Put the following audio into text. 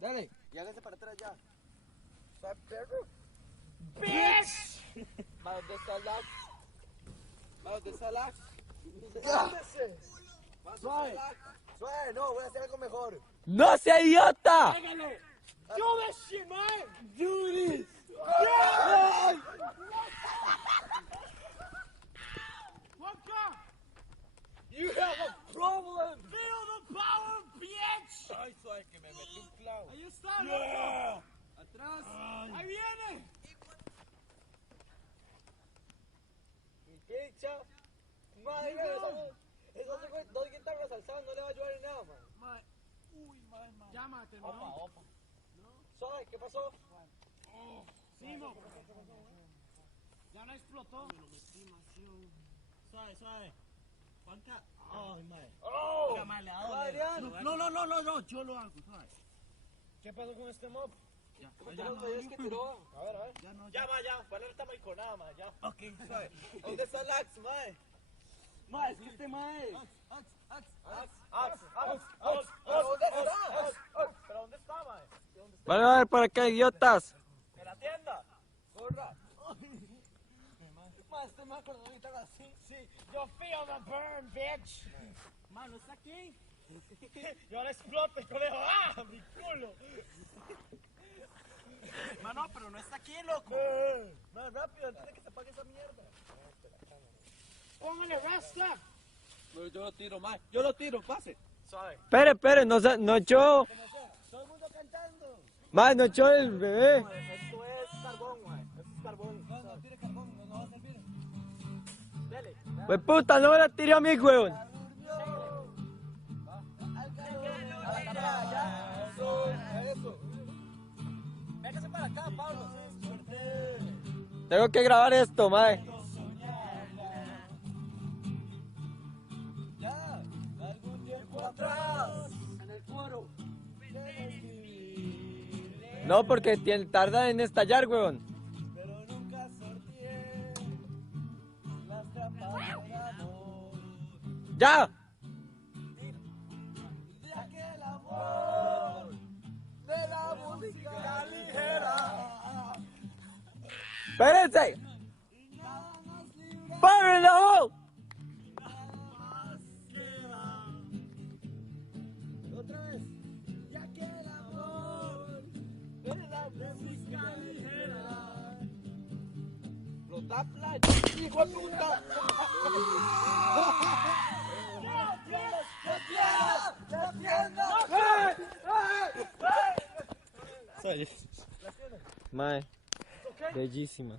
Dale. Y hágase para atrás ya. ¡Bitch! Ma, ¿dónde está Lax? Ma, ¿dónde está Lax? Suave. Suave, no, voy a hacer algo mejor. ¡No sea idiota! ¡Hágale! ¡Do this shit, man! Do this. Waka! You have a problem! Feel the power, bitch! Ay, suave, que me metí un clavo. Ahí está, loco. Atrás. Ahí viene. Mi pincha. Madre, esas dos guitarras alzadas no le va a ayudar en nada, man. Uy, man. Llámate, ¿no? Opa. Suave, ¿qué pasó? Sí, no. Ya no explotó. Suave. Juanca. Ay, madre. ¡Oh! Oiga, madre, le ha dado. Adrián. No, yo lo hago, suave. ¿Qué pasó con este mob? Ya, ¿Cómo te ves que tiró? A ver. Ya, para no estar mariconada, ma, ya. Ok, suave. ¿Dónde está Lax, mae? Ma, es que este mae. ¿Dónde está? ¿Pero dónde está, mae? Van a ver por acá, idiotas. En la tienda. Corra. Más, este me acordó de guitarra así. Sí, yo feel the burn, bitch. Ma, ¿no está aquí? Y ahora explota el conejo. ¡Ah! ¡Mi culo! Ma, no, pero no está aquí, loco. Más rápido, antes de que se apague esa mierda. Póngale rasta. Yo lo tiro, más. Yo lo tiro, pase. Suave. Espere, no echó. Todo el mundo cantando. Más, no echó el bebé. Esto es carbón, mae. Esto es carbón. No tire carbón, no va a servir. Dele. Pues puta, no me la tiré a mí, huevón. Eso. Véngase para acá, Pablo. Tengo que grabar esto, mae. Ya, algún tiempo atrás, en el coro. No, porque tarda en estallar, huevón. Pero nunca sorteé las trampas del amor. ¡Ya! De aquel amor de la música ligera. ¡Espérense! Y nada más libre. ¡Fire in the hole! Más queda. Otra vez. De aquel amor de la música ligera. Flotapla, hijo de puta. Mae, bellísima.